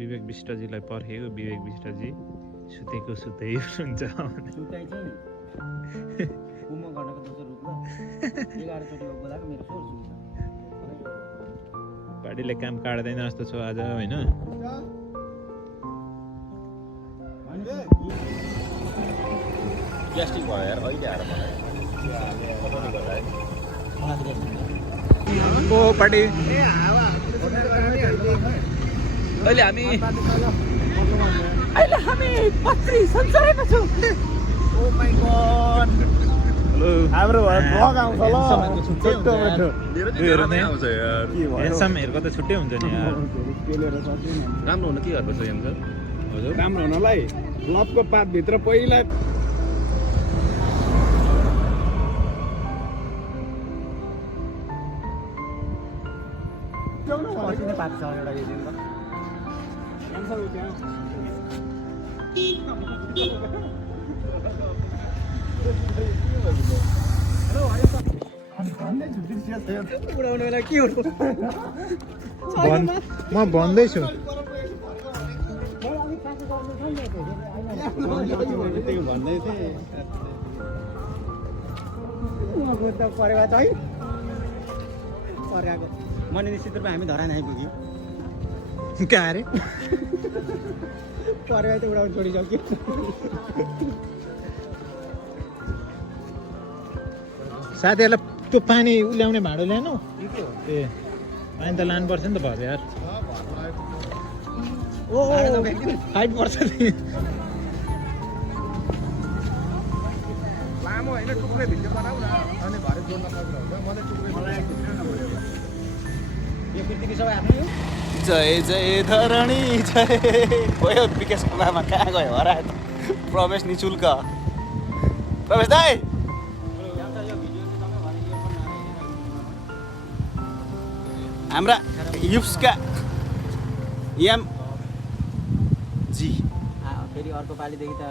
विवेक विष्टजीलाई पर्खेको विवेक विष्टजी सुतेको सुतै हुनुहुन्छ सुताइ चाहिँ कुम्भ गर्नको दोस्रो रूप ल 11 चोटि बोलाएको मेरो स्वर सुन्छ बाडीले काम काट्दैन जस्तो छ आज होइन ग्यास्ट्रिक भयो यार अहिले आएर मलाई ओ पार्टी अहिले हामी पत्री संसारैमा छौँ ओ माय गॉड हेलो हाम्रो भ्लग आउँछ ल मेरो चाहिँ आउँछ यार ह्यान्डसमहरूको त छुट्टै हुन्छ नि यार राम्रो हुन के गर्नुपर्छ यार हजुर राम्रो हुनलाई लभको पातभित्र पहिला पात छ एउटा यो दिन उडाउने बेला के हो म भन्दैछु भन्दै थिएँ परेवा त है पर्याएको मैले निश्चित रूपमा हामी धरान आइपुग्यौँ कहाँ अरे परेवा त उडाउनु छोडिसक्यो साथीहरूलाई त्यो पानी ल्याउने भाँडो ल्याएनौ ए पानी त लानुपर्छ नि त भयो यार ओ 5 वर्ष लामो होइन टुक्रै भिडियो बनाऊ न अनि भरे जोड्न सक्नु हुन्छ मलाई टुक्रै यो कृतिको सबै आफ्नै हो जय जय धरणी जय गयो विकास खोलामा कहाँ गयो हरायो त प्रवेश निशुल्क प्रवेश दाइ हाम्रा युप्सका याम जी फेरि अर्को पालिदेखि त